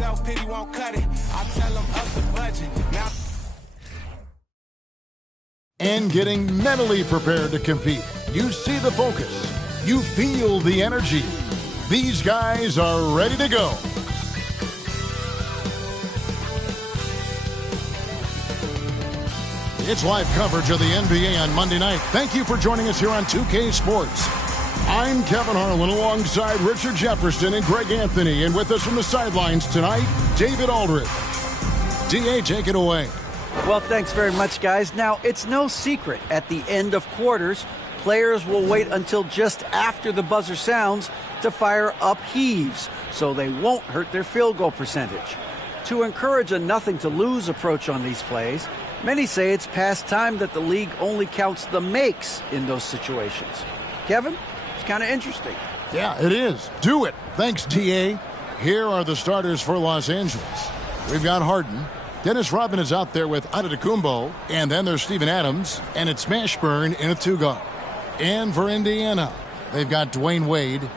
Self-pity won't cut it. I tell them up the budget. Now. And getting mentally prepared to compete. You see the focus. You feel the energy. These guys are ready to go. It's live coverage of the NBA on Monday night. Thank you for joining us here on 2K Sports. I'm Kevin Harlan alongside Richard Jefferson and Greg Anthony. And with us from the sidelines tonight, David Aldridge. DA, take it away. Well, thanks very much, guys. Now, it's no secret at the end of quarters, players will wait until just after the buzzer sounds to fire up heaves so they won't hurt their field goal percentage. To encourage a nothing-to-lose approach on these plays, many say it's past time that the league only counts the makes in those situations. Kevin, it's kind of interesting. Yeah, it is. Do it. Thanks, TA. Here are the starters for Los Angeles. We've got Harden. Dennis Rodman is out there with Antetokounmpo. And then there's Steven Adams. And it's Mashburn in a two-guard. And for Indiana, they've got Dwayne Wade.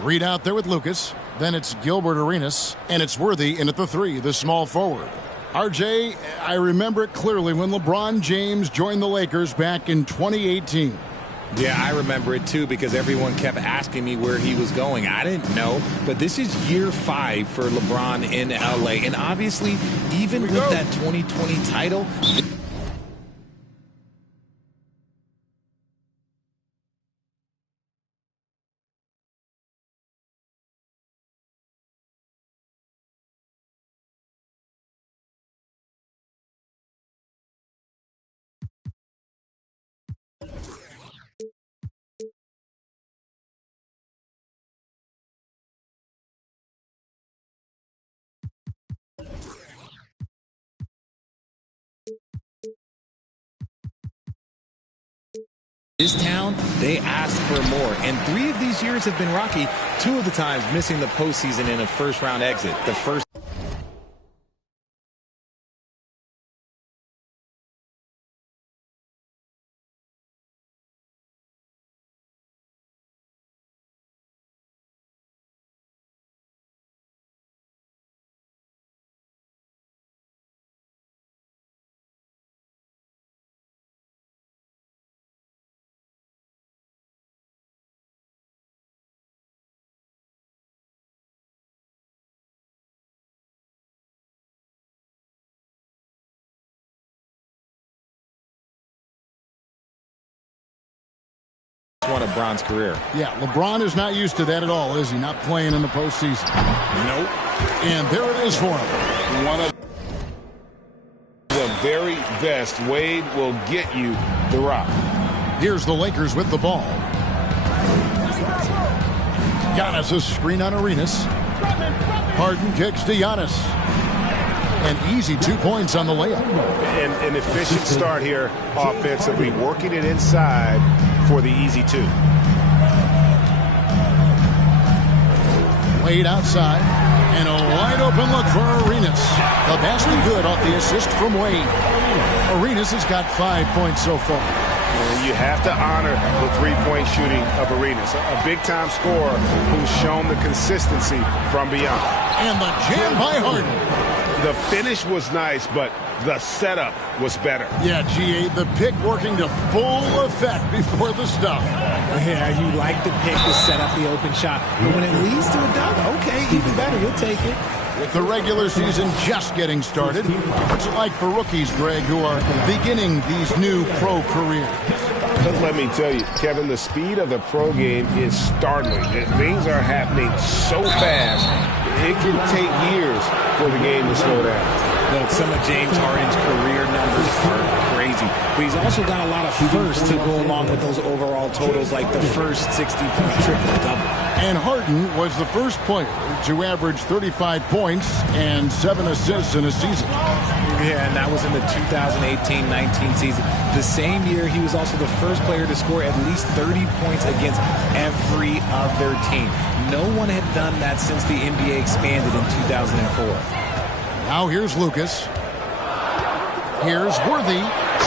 Reed out there with Lucas. Then it's Gilbert Arenas. And it's Worthy in at the three, the small forward. RJ, I remember it clearly when LeBron James joined the Lakers back in 2018. Yeah, I remember it too because everyone kept asking me where he was going. I didn't know, but this is year 5 for LeBron in LA. And obviously, even with that 2020 title... This town, they asked for more. And 3 of these years have been rocky. 2 of the times missing the postseason in a first-round exit. The first... one of Bron's career. Yeah, LeBron is not used to that at all, is he? Not playing in the postseason. Nope. And there it is for him. One of the very best. Wade will get you the rock. Here's the Lakers with the ball. Giannis' screen on Arenas. Harden kicks to Giannis. An easy 2 points on the layup. An efficient start here offensively, working it inside for the easy 2. Wade outside, and a wide open look for Arenas. The basket good off the assist from Wade. Arenas has got 5 points so far. And you have to honor the three-point shooting of Arenas, a big-time scorer who's shown the consistency from beyond. And the jam by Harden. The finish was nice, but the setup was better. Yeah, GA, the pick working to full effect before the stuff. Yeah, you like the pick to set up the open shot. But when it leads to a dunk, okay, even better, you'll take it. With the regular season just getting started, what's it like for rookies, Greg, who are beginning these new pro careers? But let me tell you, Kevin, the speed of the pro game is startling. Things are happening so fast, it can take years for the game to slow down. Look, some of James Harden's career numbers are crazy, but he's also got a lot of firsts to go along with those overall totals, like the first 60-point triple-double. And Harden was the first player to average 35 points and 7 assists in a season. Yeah, and that was in the 2018-19 season. The same year, he was also the first player to score at least 30 points against every other team. No one had done that since the NBA expanded in 2004. Now here's Lucas. Here's Worthy.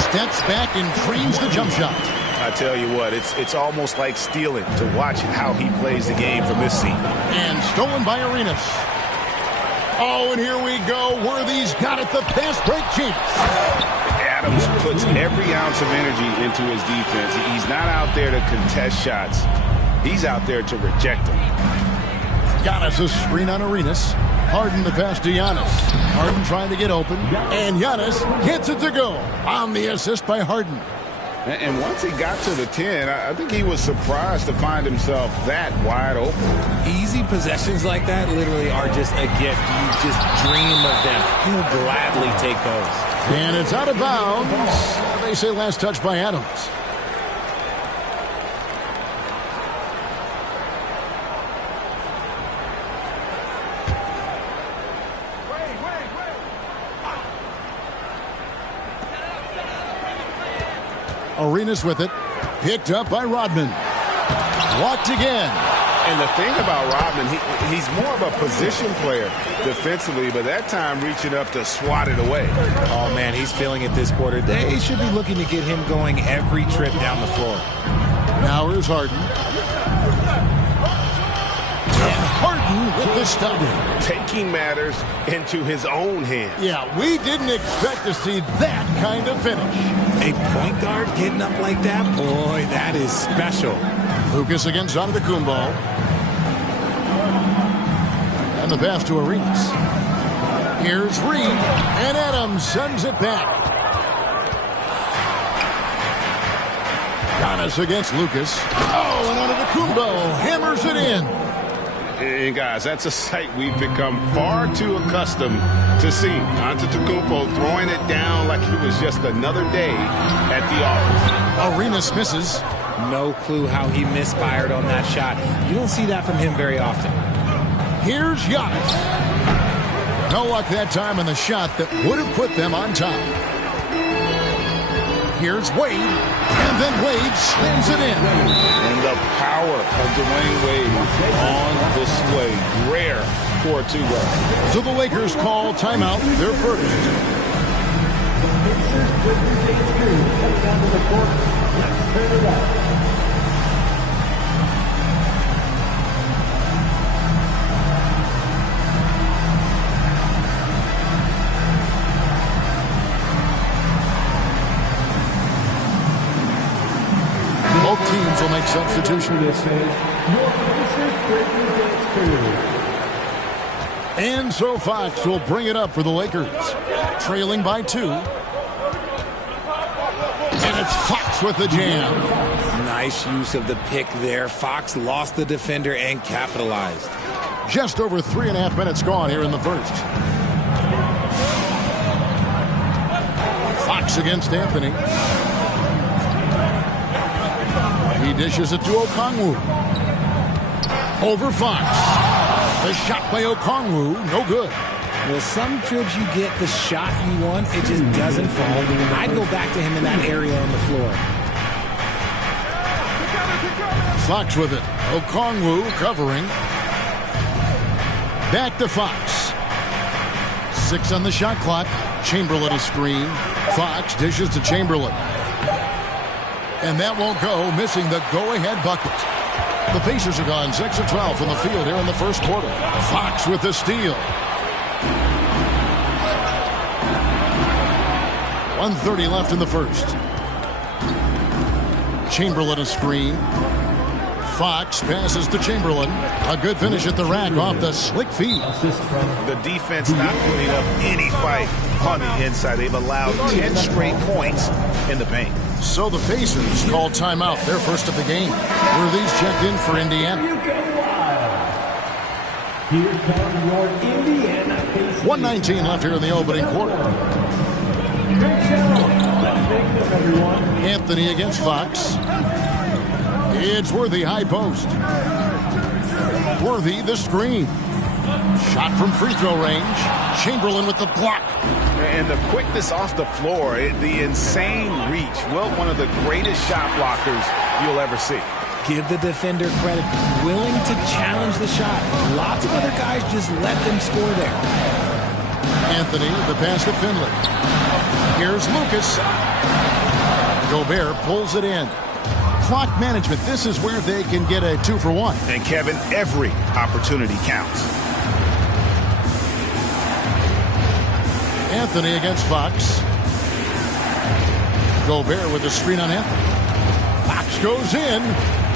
Steps back and drains the jump shot. I tell you what, it's almost like stealing to watch how he plays the game from this seat. And stolen by Arenas. Oh, and here we go. Worthy's got it, the pass break chance. Adams puts every ounce of energy into his defense. He's not out there to contest shots. He's out there to reject them. Giannis a screen on Arenas. Harden the pass to Giannis. Harden trying to get open. And Giannis gets it to go on the assist by Harden. And once he got to the 10, I think he was surprised to find himself that wide open. Easy possessions like that literally are just a gift. You just dream of them. He'll gladly take those. And it's out of bounds. They say last touch by Adams. Arenas with it. Picked up by Rodman. Walked again. And the thing about Rodman, he's more of a position player defensively, but that time reaching up to swat it away. Oh, man, he's feeling it this quarter. They should be looking to get him going every trip down the floor. Now here's Harden. And Harden with the stop. Taking matters into his own hands. Yeah, we didn't expect to see that kind of finish. A point guard getting up like that? Boy, that is special. Lucas against Antetokounmpo. And the pass to Arenas. Here's Reed. And Adams sends it back. Giannis against Lucas. Oh, and Antetokounmpo hammers it in. And guys, that's a sight we've become far too accustomed to seeing. Antetokounmpo throwing it down like it was just another day at the office. Arenas misses. No clue how he misfired on that shot. You don't see that from him very often. Here's Giannis. No luck that time on the shot that would have put them on top. Here's Wade. And then Wade slams it in. And the power of Dwayne Wade on display. Rare for a two-way. So the Lakers call timeout, their first. Both teams will make substitutions. And so Fox will bring it up for the Lakers. Trailing by 2. And it's Fox with the jam. Nice use of the pick there. Fox lost the defender and capitalized. Just over 3.5 minutes gone here in the first. Fox against Anthony. He dishes it to Okongwu. Over Fox. The shot by Okongwu, no good. Well, some trips you get the shot you want, it just doesn't fall. I'd go back to him in that area on the floor. Fox with it. Okongwu covering. Back to Fox. 6 on the shot clock. Chamberlain a screen. Fox dishes to Chamberlain. And that won't go, missing the go-ahead bucket. The Pacers are gone 6 of 12 from the field here in the first quarter. Fox with the steal. 1:30 left in the first. Chamberlain a screen. Fox passes to Chamberlain. A good finish at the rack off the slick feed. The defense not putting up any fight on the inside. They've allowed 10 straight points in the paint. So the Pacers call timeout, their first of the game. Worthy's checked in for Indiana. 1:19 left here in the opening quarter. Anthony against Fox. It's Worthy, high post. Worthy, the screen. Shot from free throw range. Chamberlain with the block. And the quickness off the floor, the insane reach. Well, one of the greatest shot blockers you'll ever see. Give the defender credit. Willing to challenge the shot. Lots of other guys just let them score there. Anthony, the pass to Finley. Here's Lucas. Gobert pulls it in. Clock management. This is where they can get a 2-for-1. And Kevin, every opportunity counts. Anthony against Fox. Gobert with the screen on Anthony. Fox goes in.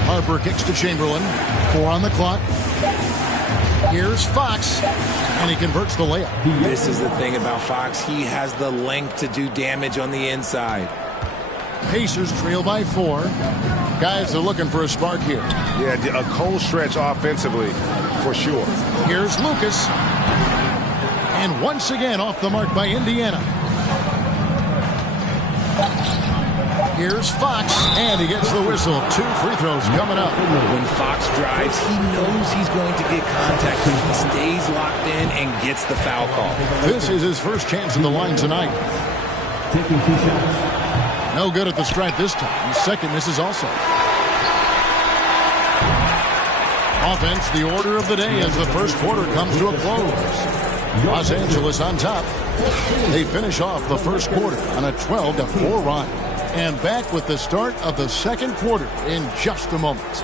Harper kicks to Chamberlain. 4 on the clock. Here's Fox, and he converts the layup. This is the thing about Fox. He has the length to do damage on the inside. Pacers trail by 4. Guys are looking for a spark here. Yeah, a cold stretch offensively, for sure. Here's Lucas. And once again off the mark by Indiana. Here's Fox, and he gets the whistle. 2 free throws coming up. When Fox drives, he knows he's going to get contact. He stays locked in and gets the foul call. This is his first chance at the line tonight. Taking 2 shots. No good at the stripe this time. Second misses also. Offense, the order of the day as the first quarter comes to a close. Los Angeles on top. They finish off the first quarter on a 12-4 run. And back with the start of the second quarter in just a moment.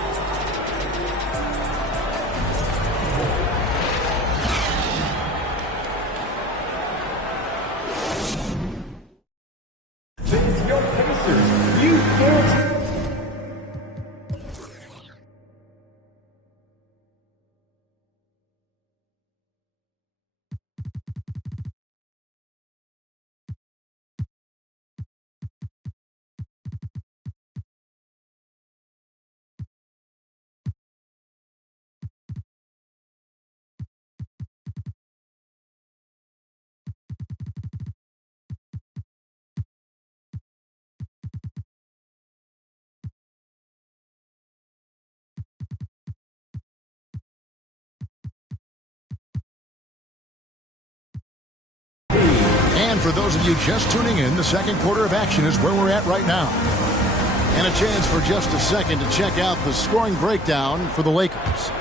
And for those of you just tuning in, the second quarter of action is where we're at right now. And a chance for just a second to check out the scoring breakdown for the Lakers.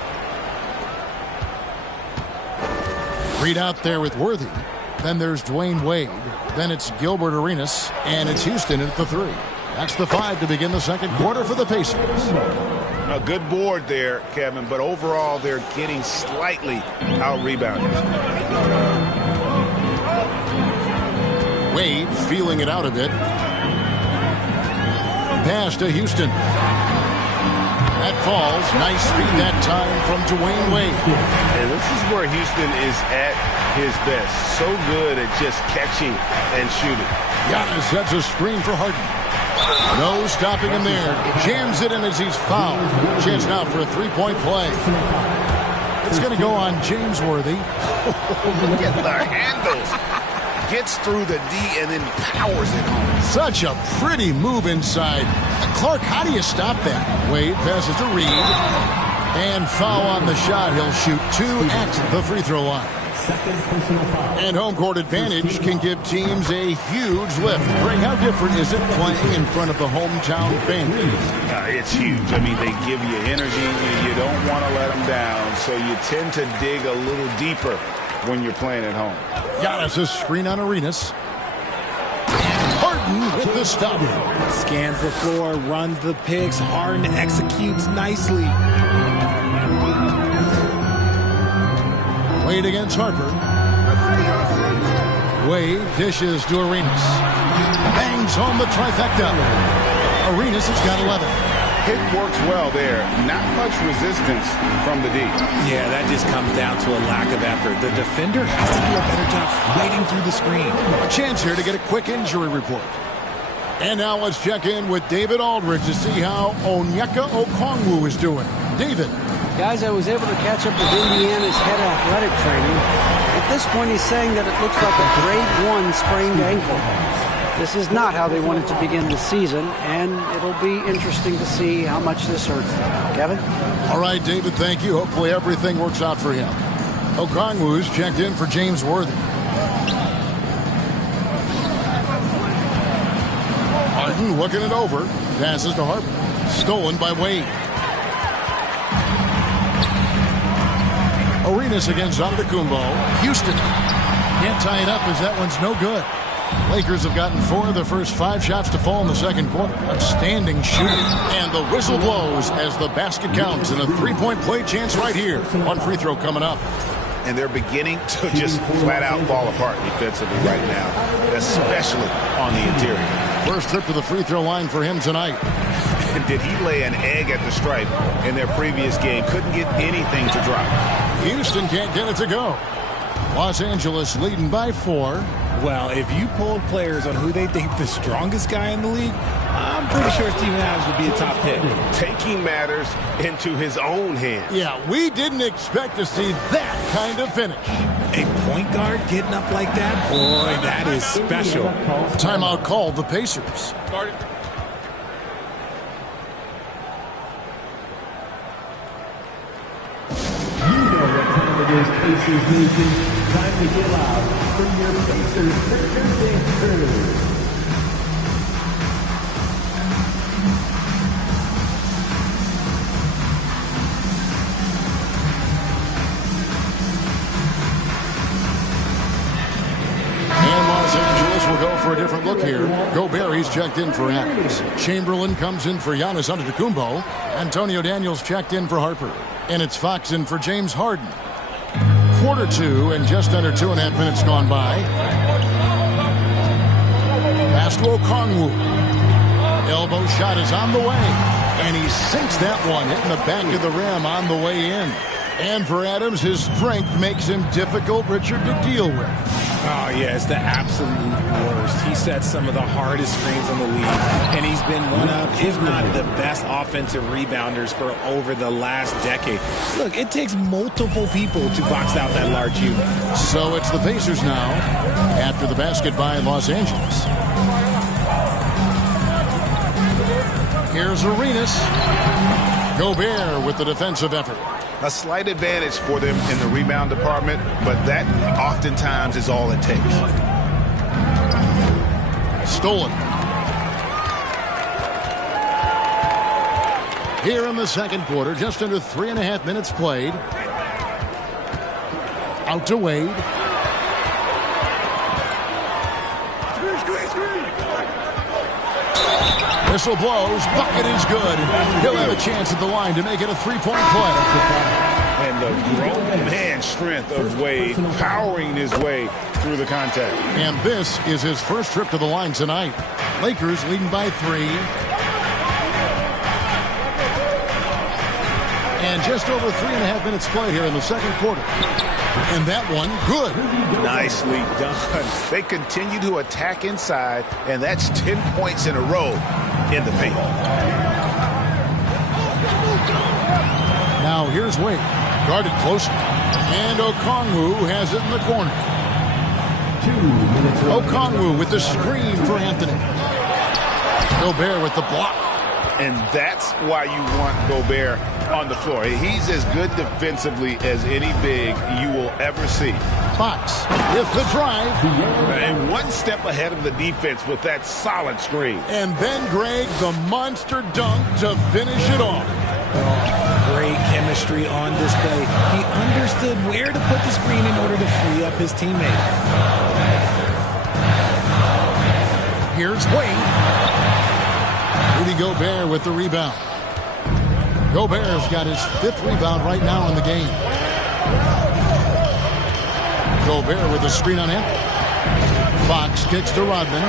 Reed out there with Worthy. Then there's Dwayne Wade. Then it's Gilbert Arenas. And it's Houston at the 3. That's the 5 to begin the second quarter for the Pacers. A good board there, Kevin, but overall they're getting slightly out-rebounded. Wade feeling it out a bit. Pass to Houston. That falls. Nice feed that time from Dwayne Wade. And this is where Houston is at his best. So good at just catching and shooting. Giannis sets a screen for Harden. No stopping him there. Jams it in as he's fouled. Chance now for a three-point play. It's going to go on James Worthy. Look at the handles. Gets through the D and then powers it home. Such a pretty move inside. Clark, how do you stop that? Wade passes to Reed. And foul on the shot. He'll shoot 2 at the free throw line. And home court advantage can give teams a huge lift. Greg, how different is it playing in front of the hometown fans? It's huge. I mean, they give you energy. You don't want to let them down, so you tend to dig a little deeper when you're playing at home. Giannis a screen on Arenas. Harden with the stop. Scans the floor, runs the picks. Harden executes nicely. Wade against Harper. Wade dishes to Arenas. Bangs home the trifecta. Arenas has got 11. It works well there. Not much resistance from the D. Yeah, that just comes down to a lack of effort. The defender has to do a better job fighting through the screen. A chance here to get a quick injury report. And now let's check in with David Aldridge to see how Onyeka Okongwu is doing. David. Guys, I was able to catch up with Indiana's head athletic training. At this point, he's saying that it looks like a grade 1 sprained ankle. This is not how they wanted to begin the season, and it'll be interesting to see how much this hurts them. Kevin? All right, David, thank you. Hopefully everything works out for him. Okongwu's checked in for James Worthy. Harden looking it over. Passes to Harper. Stolen by Wade. Arenas against Antetokounmpo. Houston can't tie it up as that one's no good. Lakers have gotten 4 of the first 5 shots to fall in the second quarter. Outstanding shooting. And the whistle blows as the basket counts. And a 3-point play chance right here. One free throw coming up. and they're beginning to just flat out fall apart defensively right now, especially on the interior. First trip to the free throw line for him tonight. Did he lay an egg at the stripe in their previous game? Couldn't get anything to drop. Houston can't get it to go. Los Angeles leading by 4. Well, if you polled players on who they think the strongest guy in the league, I'm pretty sure Steven Adams would be a top pick. Taking matters into his own hands. Yeah, we didn't expect to see that kind of finish. A point guard getting up like that? Boy, that is special. Timeout called the Pacers. It is Pacers Nation. Time to get loud from your Pacers Picture Crew. And Los Angeles will go for a different look here. Gobert, he's checked in for Adams. Chamberlain comes in for Giannis Antetokounmpo. Antonio Daniels checked in for Harper. And it's Fox in for James Harden. Quarter 2 and just under 2.5 minutes gone by. Pass to Okongwu. Elbow shot is on the way. And he sinks that one, hitting the back of the rim on the way in. And for Adams, his strength makes him difficult, Richard, to deal with. Oh, yeah, it's the absolute worst. He sets some of the hardest screens in the league, and he's been one of, if not the best offensive rebounders for over the last decade. Look, it takes multiple people to box out that large unit. So it's the Pacers now, after the basket by Los Angeles. Here's Arenas. Gobert with the defensive effort. A slight advantage for them in the rebound department, but that oftentimes is all it takes. Stolen. Here in the second quarter, just under 3.5 minutes played. Out to Wade. Whistle blows. Bucket is good. He'll have a chance at the line to make it a three-point play. And the grown man strength of Wade powering his way through the contact. And this is his first trip to the line tonight. Lakers leading by 3. And just over 3.5 minutes played here in the second quarter. And that one, good. Nicely done. They continue to attack inside, and that's 10 points in a row in the paint. Now here's Wade. Guarded closely. And Okongwu has it in the corner. 2 minutes. Okongwu with the screen for Anthony. Gobert with the block. And that's why you want Gobert on the floor. He's as good defensively as any big you will ever see. Fox with the drive. And one step ahead of the defense with that solid screen. And then Greg, the monster dunk to finish it off. Great chemistry on display. He understood where to put the screen in order to free up his teammate. Here's Wade. Rudy Gobert with the rebound. Gobert's got his 5th rebound right now in the game. Gobert with the screen on him. Fox kicks to Rodman.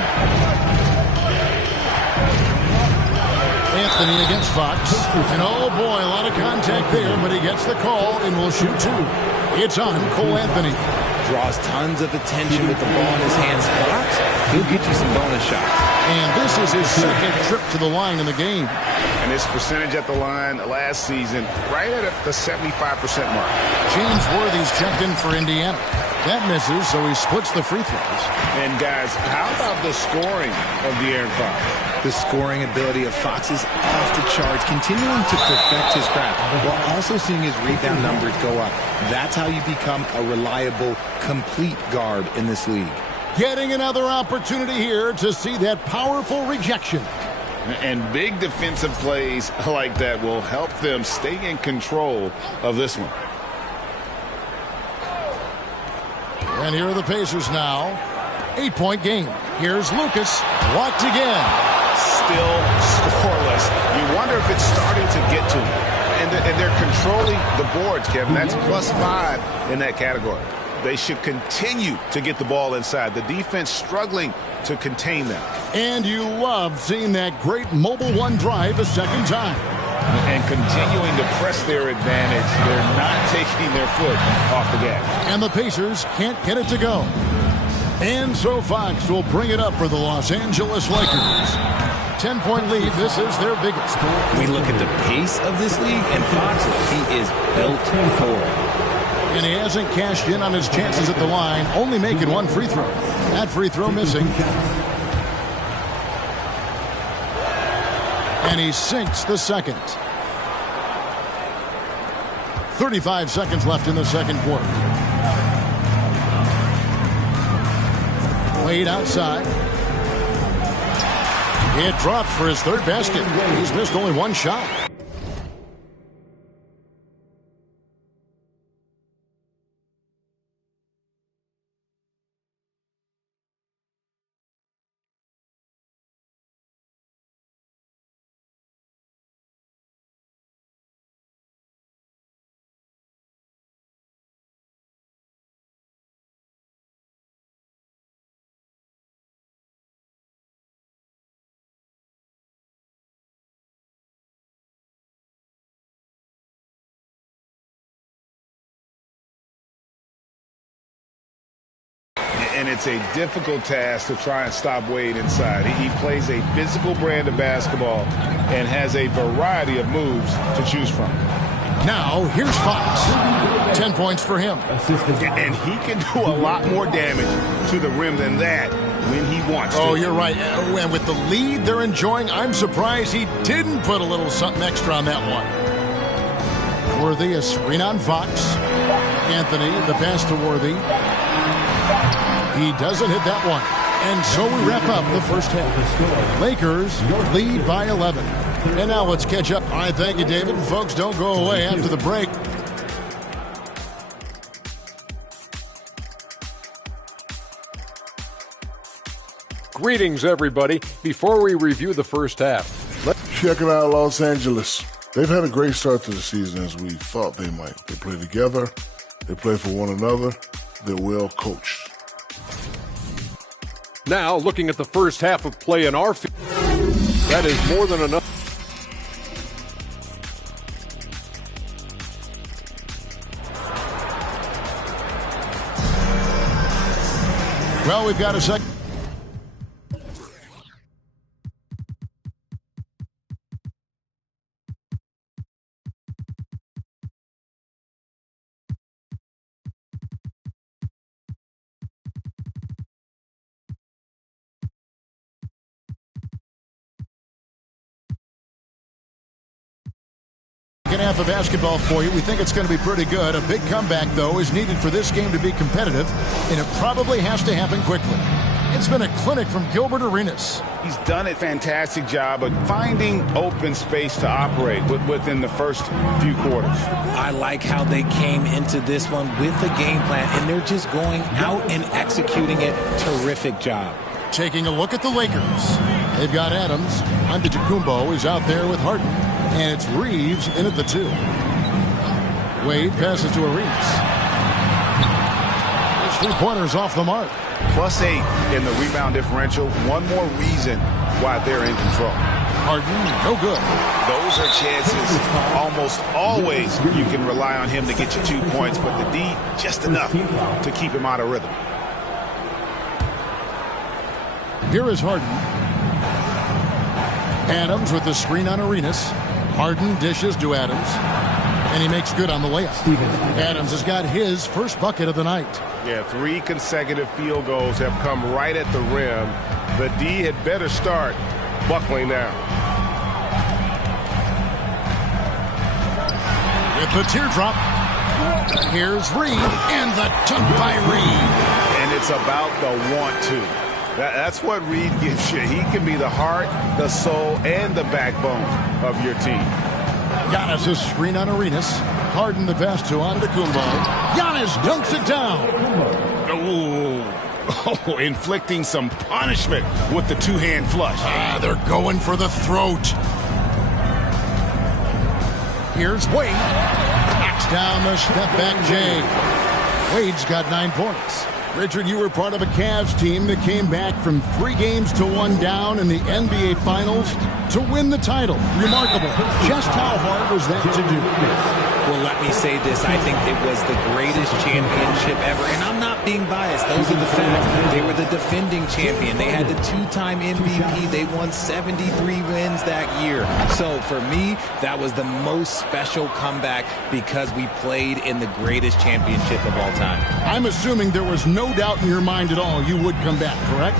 Anthony against Fox. And oh boy, a lot of contact there, but he gets the call and will shoot 2. It's on Cole Anthony. Draws tons of attention with the ball in his hands. Fox, he'll get you some bonus shots. And this is his second trip to the line in the game. And his percentage at the line last season, right at the 75% mark. James Worthy's checked in for Indiana. That misses, so he splits the free throws. And guys, how about the scoring of De'Aaron Fox? The scoring ability of Fox is off the charts, continuing to perfect his craft while also seeing his rebound numbers go up. That's how you become a reliable, complete guard in this league. Getting another opportunity here to see that powerful rejection. And big defensive plays like that will help them stay in control of this one. And here are the Pacers now. 8-point game. Here's Lucas. Blocked again. Still scoreless. You wonder if it's starting to get to him. And they're controlling the boards, Kevin. That's +5 in that category. They should continue to get the ball inside. The defense struggling to contain them. And you love seeing that great mobile one drive a second time. And continuing to press their advantage. They're not taking their foot off the gas. And the Pacers can't get it to go. And so Fox will bring it up for the Los Angeles Lakers. 10-point lead. This is their biggest. We look at the pace of this league, and Fox, he is built for it. And he hasn't cashed in on his chances at the line, only making one free throw. That free throw missing. And he sinks the second. 35 seconds left in the second quarter. Wade outside. It drops for his third basket. He's missed only one shot. And it's a difficult task to try and stop Wade inside. He plays a physical brand of basketball and has a variety of moves to choose from. Now, here's Fox. 10 points for him. And he can do a lot more damage to the rim than that when he wants to. Oh, you're right. And with the lead they're enjoying, I'm surprised he didn't put a little something extra on that one. Worthy, a screen on Fox. Anthony, the pass to Worthy. He doesn't hit that one. And so we wrap up the first half. Lakers lead by 11. And now let's catch up. All right, thank you, David. Folks, don't go away after the break. Greetings, everybody. Before we review the first half, checking out Los Angeles. They've had a great start to the season as we thought they might. They play together. They play for one another. They're well coached. now looking at the first half of play in our field, that is more than enough. Well, we've got a second. Half of basketball for you. We think it's going to be pretty good. A big comeback, though, is needed for this game to be competitive, and it probably has to happen quickly. It's been a clinic from Gilbert Arenas. He's done a fantastic job of finding open space to operate within the first few quarters. I like how they came into this one with the game plan, and they're just going out and executing it. Terrific job. Taking a look at the Lakers. They've got Adams. Antetokounmpo is out there with Harden. And it's Reeves in at the 2. Wade passes to Arenas. His three-pointers off the mark. +8 in the rebound differential. One more reason why they're in control. Harden, no good. Those are chances. Almost always you can rely on him to get you 2 points, but the D, just enough to keep him out of rhythm. Here is Harden. Adams with the screen on Arenas. Harden dishes to Adams, and he makes good on the layup. Adams has got his first bucket of the night. Yeah, 3 consecutive field goals have come right at the rim. The D had better start buckling down. With the teardrop, here's Reed, and the dunk by Reed. And it's about the want to. That's what Reed gives you. He can be the heart, the soul, and the backbone of your team. Giannis is screen on Arenas. Harden the pass to Antetokounmpo. Giannis dunks it down. Oh, inflicting some punishment with the two-hand flush. They're going for the throat. Here's Wade. Knocks down the step-back Jay. Wade's got 9 points. Richard, you were part of a Cavs team that came back from 3 games to 1 down in the NBA Finals to win the title. Remarkable. Just how hard was that to do? Well, let me say this. I think it was the greatest championship ever. And I'm not being biased. Those are the facts. They were the defending champion. They had the 2-time MVP. They won 73 wins that year. So for me, that was the most special comeback because we played in the greatest championship of all time. I'm assuming there was no doubt in your mind at all you would come back, correct?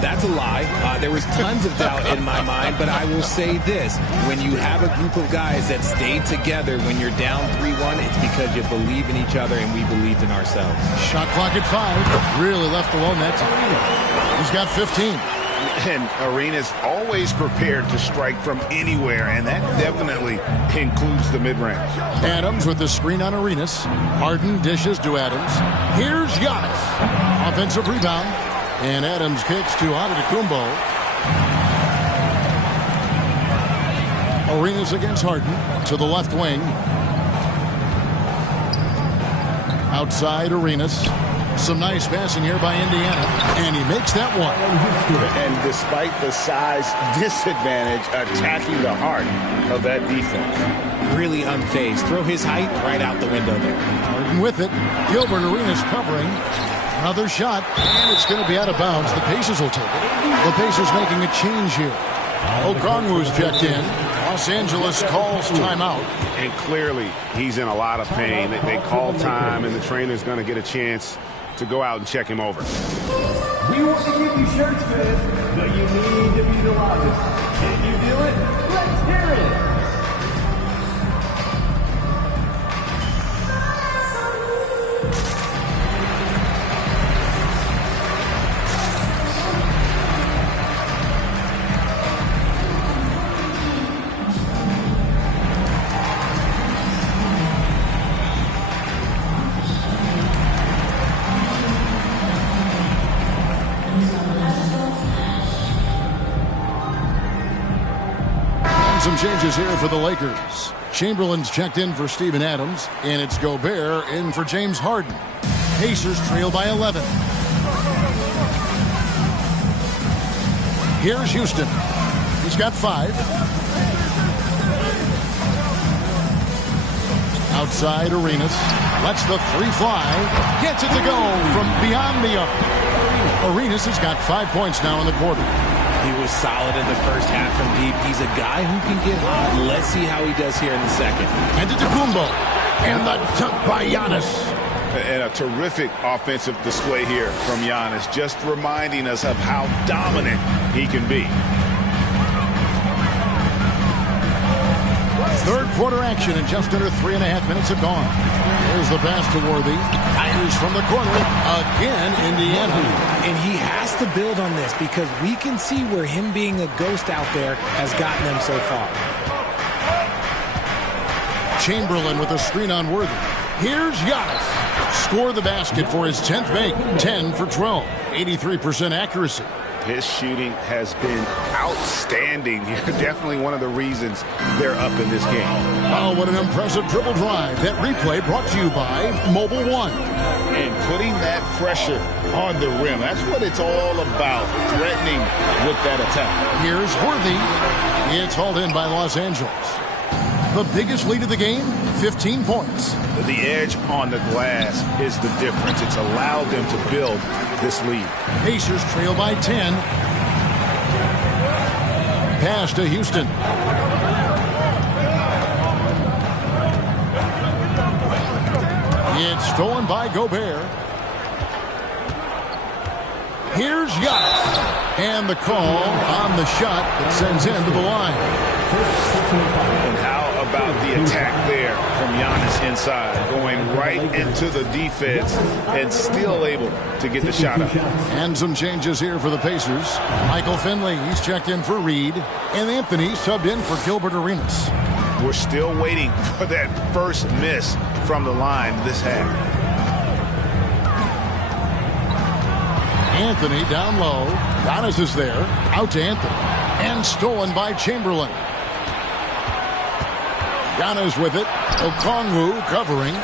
That's a lie. There was tons of doubt in my mind, but I will say this. When you have a group of guys that stayed together when you're down 3-1, it's because you believe in each other and we believed in ourselves. Shot clock at 5. Really left alone that time. He's got 15. And Arenas always prepared to strike from anywhere, and that definitely includes the mid-range. Adams with the screen on Arenas. Harden dishes to Adams. Here's Giannis. Offensive rebound. And Adams kicks to Antetokounmpo. Arenas against Harden to the left wing. Outside Arenas. Some nice passing here by Indiana. And he makes that one. And despite the size disadvantage, attacking the heart of that defense. Really unfazed. Throw his height right out the window there. Harden with it. Gilbert Arenas covering. Another shot. And it's going to be out of bounds. The Pacers will take it. The Pacers making a change here. Okongwu's checked in. Los Angeles calls timeout. And clearly, he's in a lot of pain. They call time, and the trainer's going to get a chance to go out and check him over. We want to give you shirts, fans, but you need to be the loudest. Can you do it? Let's hear it! Some changes here for the Lakers. Chamberlain's checked in for Steven Adams, and it's Gobert in for James Harden. Pacers trail by 11. Here's Houston. He's got 5. Outside Arenas. Lets the 3 fly. Gets it to go from beyond the arc. Arenas has got 5 points now in the quarter. He was solid in the first half from deep. He's a guy who can get hot. Let's see how he does here in the second. Antetokounmpo. And the dunk by Giannis. And a terrific offensive display here from Giannis, just reminding us of how dominant he can be. Third quarter action, and just under 3.5 minutes have gone. There's the pass to Worthy. Fires from the corner. Again, Indiana. And he has to build on this because we can see where him being a ghost out there has gotten them so far. Chamberlain with a screen on Worthy. Here's Giannis. Score the basket for his 10th make. 10 for 12. 83% accuracy. His shooting has been outstanding. Definitely one of the reasons they're up in this game. Oh, what an impressive dribble drive. That replay brought to you by Mobile One. And putting that pressure on the rim. That's what it's all about, threatening with that attack. Here's Worthy. It's hauled in by Los Angeles. The biggest lead of the game, 15 points. The edge on the glass is the difference. It's allowed them to build this lead. Pacers trail by 10. Pass to Houston. It's stolen by Gobert. Here's Giannis. And the call on the shot that sends him to the line. And how about the attack there from Giannis inside, going right into the defense and still able to get the shot up. And some changes here for the Pacers. Michael Finley, he's checked in for Reed. And Anthony subbed in for Gilbert Arenas. We're still waiting for that first miss from the line this half. Anthony down low. Giannis is there. Out to Anthony. And stolen by Chamberlain. Giannis with it. Okongwu covering.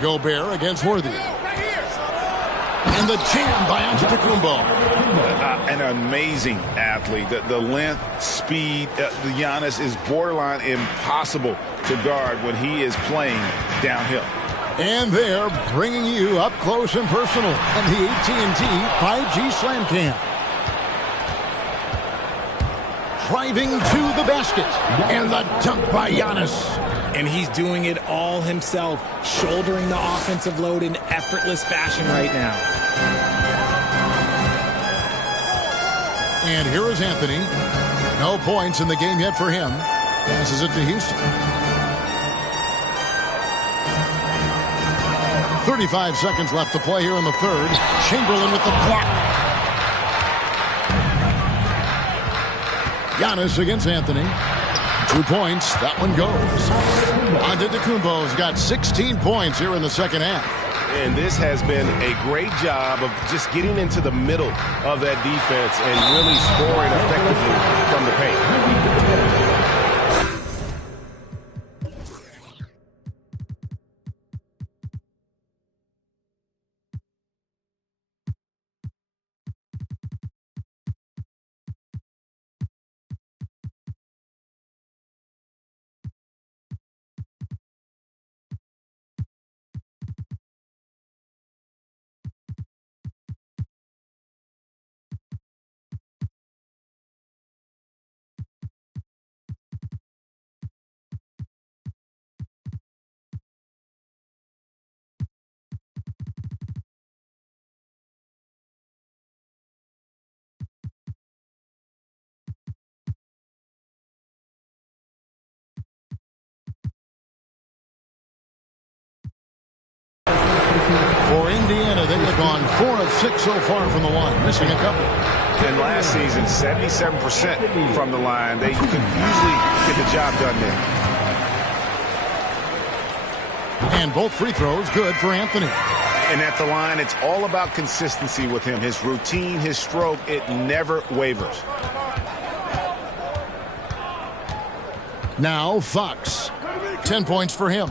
Gobert against Worthy. And the jam by Antetokounmpo. An amazing athlete. The length, speed, Giannis is borderline impossible to guard when he is playing downhill. And they're bringing you up close and personal on the AT&T 5G Slam Cam. Driving to the basket. And the dunk by Giannis. And he's doing it all himself, shouldering the offensive load in effortless fashion right now. And here is Anthony. No points in the game yet for him. Passes it to Houston. 35 seconds left to play here in the third. Chamberlain with the block. Giannis against Anthony. 2 points. That one goes. Antetokounmpo's got 16 points here in the second half. And this has been a great job of just getting into the middle of that defense and really scoring effectively from the paint. For Indiana, they have gone 4 of 6 so far from the line, missing a couple. In last season, 77% from the line. They could usually get the job done there. And both free throws good for Anthony. And at the line, it's all about consistency with him. His routine, his stroke, it never wavers. Now Fox. 10 points for him.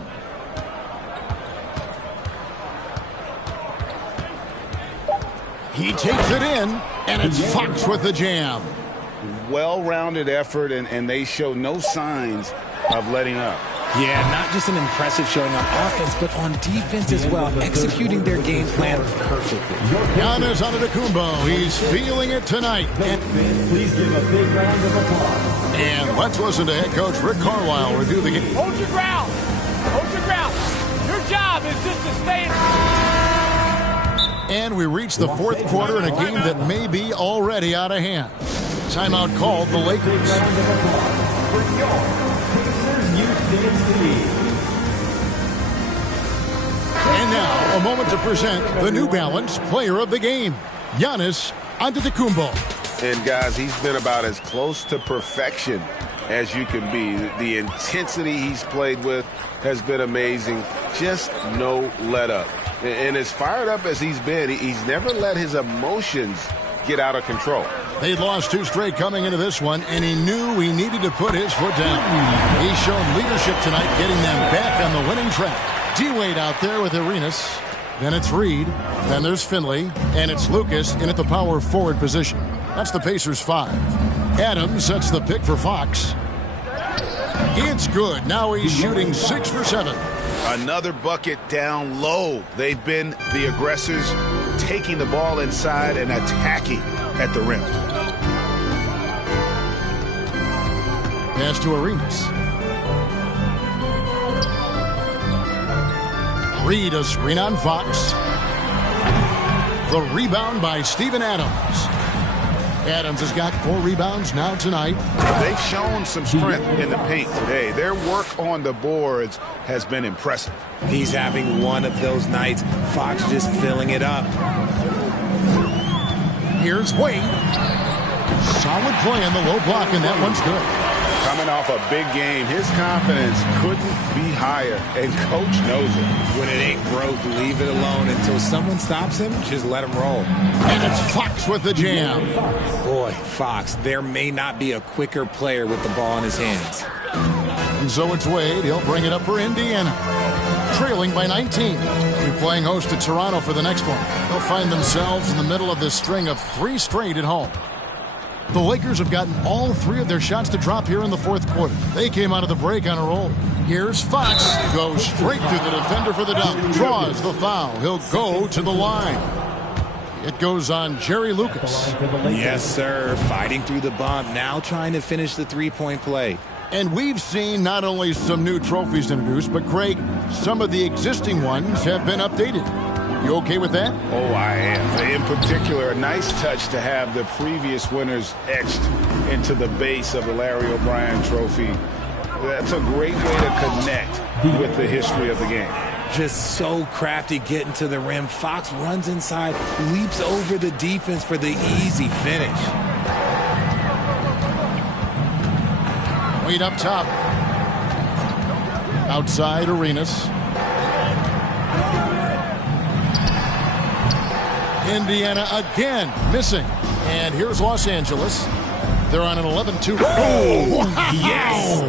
He takes it in, and it's Fox with the jam. Well-rounded effort, and they show no signs of letting up. Yeah, not just an impressive showing on offense, but on defense as well, executing their game plan perfectly. Giannis Antetokounmpo, he's feeling it tonight. Please give a big round of applause. And let's listen to head coach Rick Carlisle review the game. Hold your ground. Hold your ground. Your job is just to stay in. And we reach the fourth quarter in a game that may be already out of hand. Timeout called the Lakers. And now, a moment to present the New Balance Player of the Game, Giannis Antetokounmpo. And, guys, he's been about as close to perfection as you can be. The intensity he's played with has been amazing. Just no let up. And as fired up as he's been, he's never let his emotions get out of control. They'd lost 2 straight coming into this one, and he knew he needed to put his foot down. He's shown leadership tonight, getting them back on the winning track. D-Wade out there with Arenas. Then it's Reed. Then there's Finley. And it's Lucas in at the power forward position. That's the Pacers' 5. Adams sets the pick for Fox. It's good. Now he's shooting 6 for 7. Another bucket down low. They've been the aggressors, taking the ball inside and attacking at the rim. Pass to Arenas. Reed, a screen on Fox. The rebound by Steven Adams. Adams has got 4 rebounds now tonight. They've shown some strength in the paint today. Their work on the boards has been impressive. He's having one of those nights. Fox just filling it up. Here's Wade. Solid play on the low block, and that one's good. Coming off a big game, his confidence couldn't be higher, and Coach knows it. When it ain't broke, leave it alone until someone stops him. Just let him roll. And it's Fox with the jam. Boy, Fox, there may not be a quicker player with the ball in his hands. And so it's Wade. He'll bring it up for Indiana. Trailing by 19. They'll be playing host to Toronto for the next one. They'll find themselves in the middle of this string of 3 straight at home. The Lakers have gotten all 3 of their shots to drop here in the fourth quarter. They came out of the break on a roll. Here's Fox. Goes straight to the defender for the dunk. Draws the foul. He'll go to the line. It goes on Jerry Lucas. Yes, sir. Fighting through the bump. Now trying to finish the three-point play. And we've seen not only some new trophies introduced, but, Craig, some of the existing ones have been updated. You okay with that? Oh, I am. In particular, a nice touch to have the previous winners etched into the base of the Larry O'Brien trophy. That's a great way to connect with the history of the game. Just so crafty getting to the rim. Fox runs inside, leaps over the defense for the easy finish. Wade up top. Outside Arenas. Indiana again missing. And here's Los Angeles. They're on an 11-2. Oh, wow. Yes.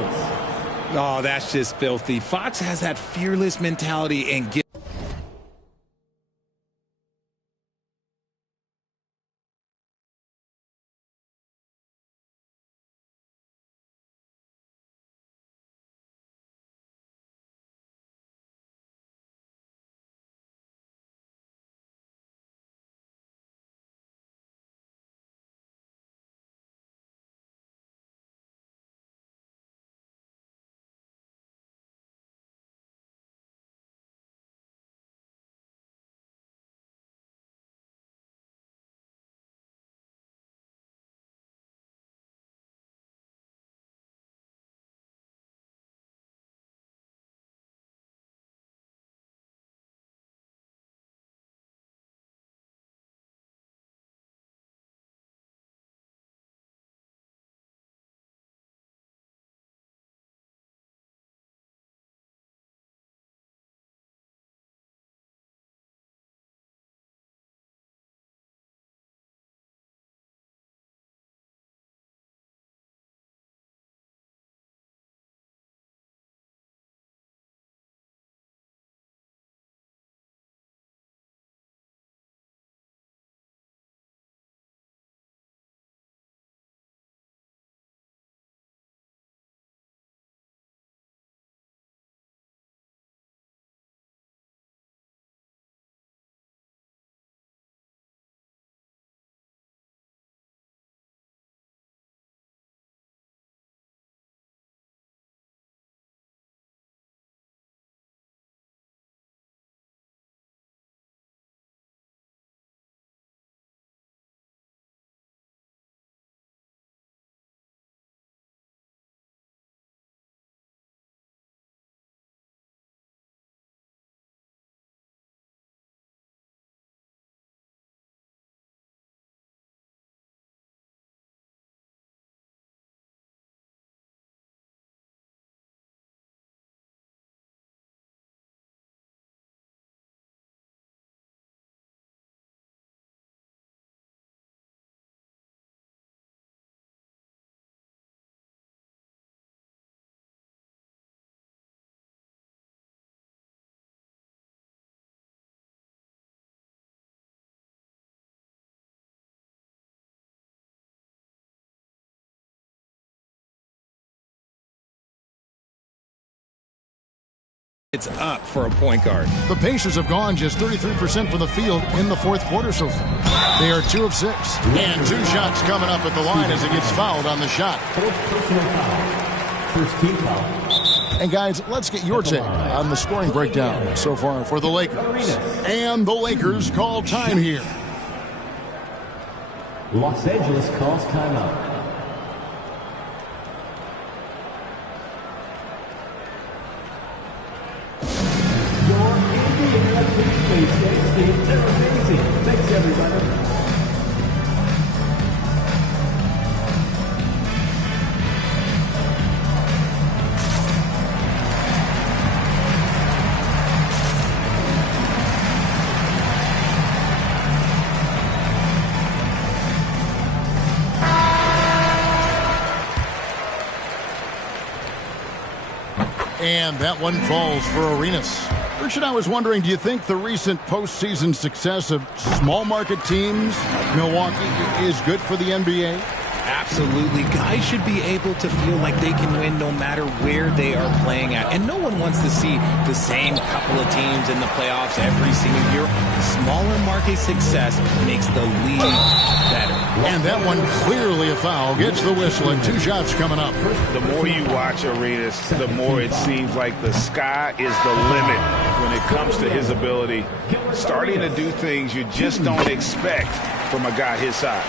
Oh, that's just filthy. Fox has that fearless mentality and get. It's up for a point guard. The Pacers have gone just 33% from the field in the fourth quarter so far. They are 2 of 6. And 2 shots coming up at the line as he gets fouled on the shot. First team foul. And guys, let's get your take on the scoring breakdown so far for the Lakers. And the Lakers call time here. Los Angeles calls timeout. They're amazing. Thanks, everybody. And that one falls for Arenas. Richard, I was wondering, do you think the recent postseason success of small market teams like Milwaukee is good for the NBA? Absolutely. Guys should be able to feel like they can win no matter where they are playing at. And no one wants to see the same couple of teams in the playoffs every single year. Smaller market success makes the league better. And that one clearly a foul. Gets the whistle and 2 shots coming up. The more you watch Arenas, the more it seems like the sky is the limit when it comes to his ability. Starting to do things you just don't expect from a guy his size.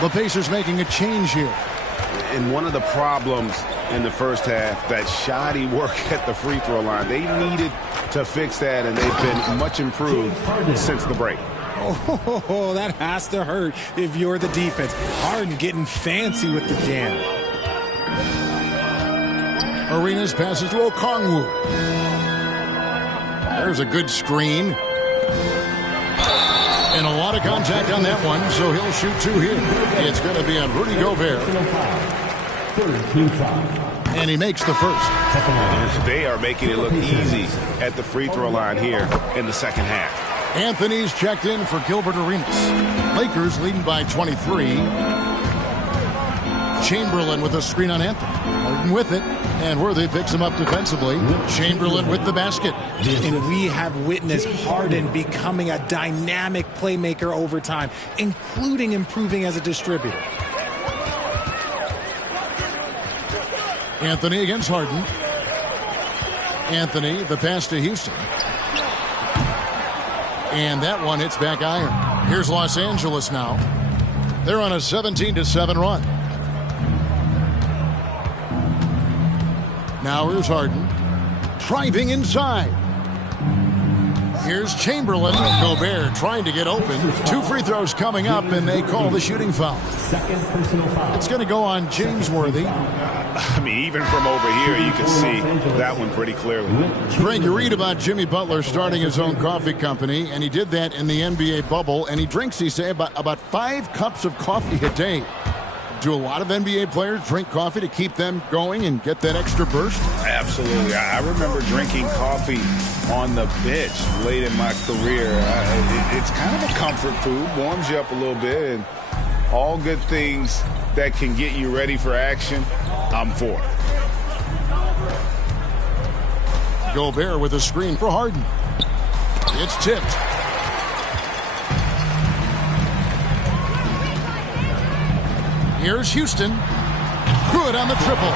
The Pacers making a change here. And one of the problems in the first half, that shoddy work at the free throw line. They needed to fix that, and they've been much improved since the break. Oh, that has to hurt if you're the defense. Harden getting fancy with the jam. Arenas passes to Okongwu. There's a good screen. And a lot of contact on that one, so he'll shoot 2 here. It's going to be on Rudy Gobert. And he makes the first. They are making it look easy at the free throw line here in the second half. Anthony's checked in for Gilbert Arenas. Lakers leading by 23. Chamberlain with a screen on Anthony. Harden with it. And Worthy picks him up defensively. Chamberlain with the basket. And we have witnessed Harden becoming a dynamic playmaker over time, including improving as a distributor. Anthony against Harden. Anthony, the pass to Houston. And that one hits back iron. Here's Los Angeles now. They're on a 17-7 run. Now here's Harden. Driving inside. Here's Chamberlain. Gobert trying to get open. 2 free throws coming up, and they call the shooting foul. Second personal foul. It's going to go on James Worthy. I mean, even from over here, you can see that one pretty clearly. Greg, you read about Jimmy Butler starting his own coffee company, and he did that in the NBA bubble, and he drinks, he say, about 5 cups of coffee a day. Do a lot of NBA players drink coffee to keep them going and get that extra burst? Absolutely. I remember drinking coffee on the bench late in my career. It's kind of a comfort food, warms you up a little bit, and all good things that can get you ready for action, I'm for. Gobert with a screen for Harden. It's tipped. Here's Houston. Good on the triple.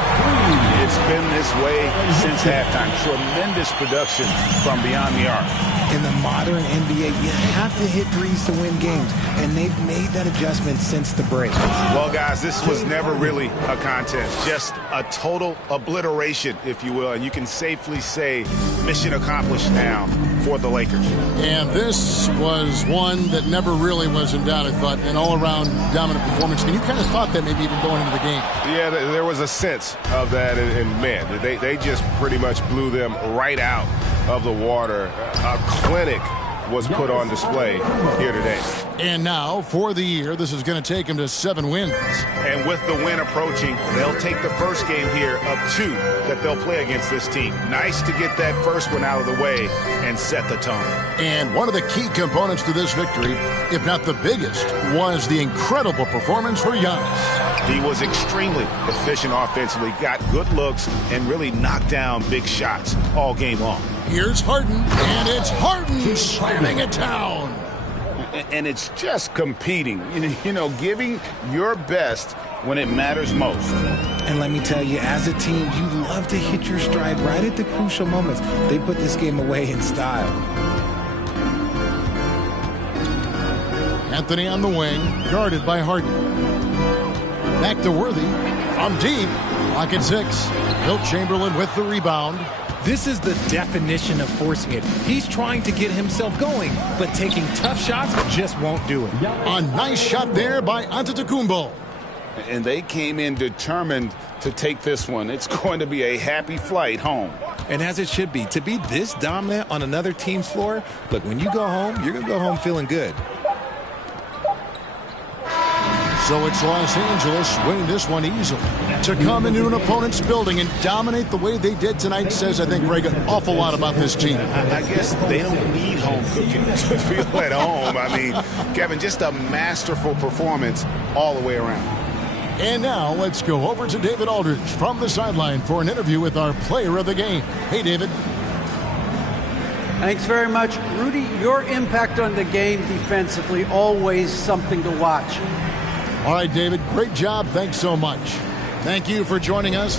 It's been this way since halftime. Tremendous production from beyond the arc. In the modern NBA, you have to hit threes to win games, and they've made that adjustment since the break. Well, guys, this was never really a contest, just a total obliteration, if you will, and you can safely say mission accomplished now for the Lakers. And this was one that never really was in doubt, I thought, an all-around dominant performance. And you kind of thought that maybe even going into the game. Yeah, there was a sense of that, and man, they just pretty much blew them right out of the water. A clinic was put on display here today. And now, for the year, this is going to take them to 7 wins. And with the win approaching, they'll take the first game here of 2 that they'll play against this team. Nice to get that first one out of the way and set the tone. And one of the key components to this victory, if not the biggest, was the incredible performance for Giannis. He was extremely efficient offensively, got good looks, and really knocked down big shots all game long. Here's Harden, and it's Harden slamming it down. And it's just competing, you know, giving your best when it matters most. And let me tell you, as a team, you love to hit your stride right at the crucial moments. They put this game away in style. Anthony on the wing, guarded by Harden. Back to Worthy. From deep. Clock at 6. Wilt Chamberlain with the rebound. This is the definition of forcing it. He's trying to get himself going, but taking tough shots just won't do it. A nice shot there by Antetokounmpo. And they came in determined to take this one. It's going to be a happy flight home. And as it should be, to be this dominant on another team's floor, look, when you go home, you're going to go home feeling good. So it's Los Angeles winning this one easily. To come into an opponent's building and dominate the way they did tonight says, I think, Greg, an awful lot about this team. I guess they don't need home cooking to feel at home. I mean, Kevin, just a masterful performance all the way around. And now let's go over to David Aldridge from the sideline for an interview with our player of the game. Hey, David. Thanks very much. Rudy, your impact on the game defensively, always something to watch. All right, David, great job. Thanks so much. Thank you for joining us.